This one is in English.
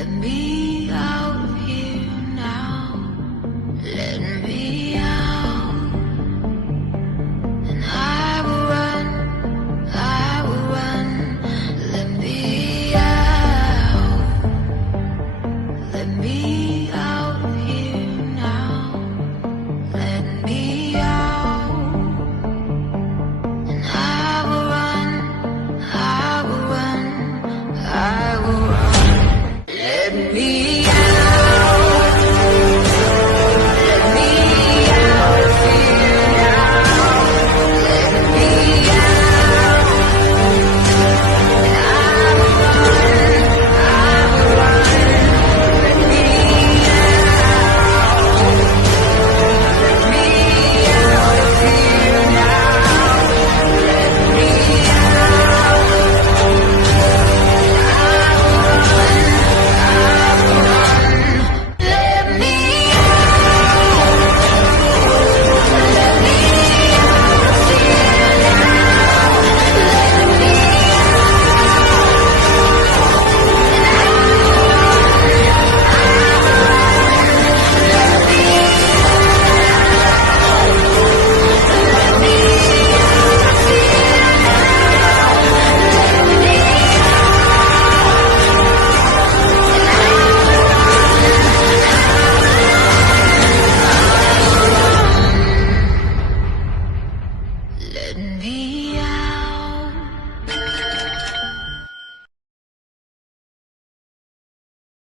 Let me out of here now. Let me out. And I will run, I will run. Let me out. Let me out of here now. Let me out. And I will run, I will run, I will run. Let me out. Let me out of here now. Let me out. And I will run, I will run. Let me out. Let me out of here now. Let me out. Let me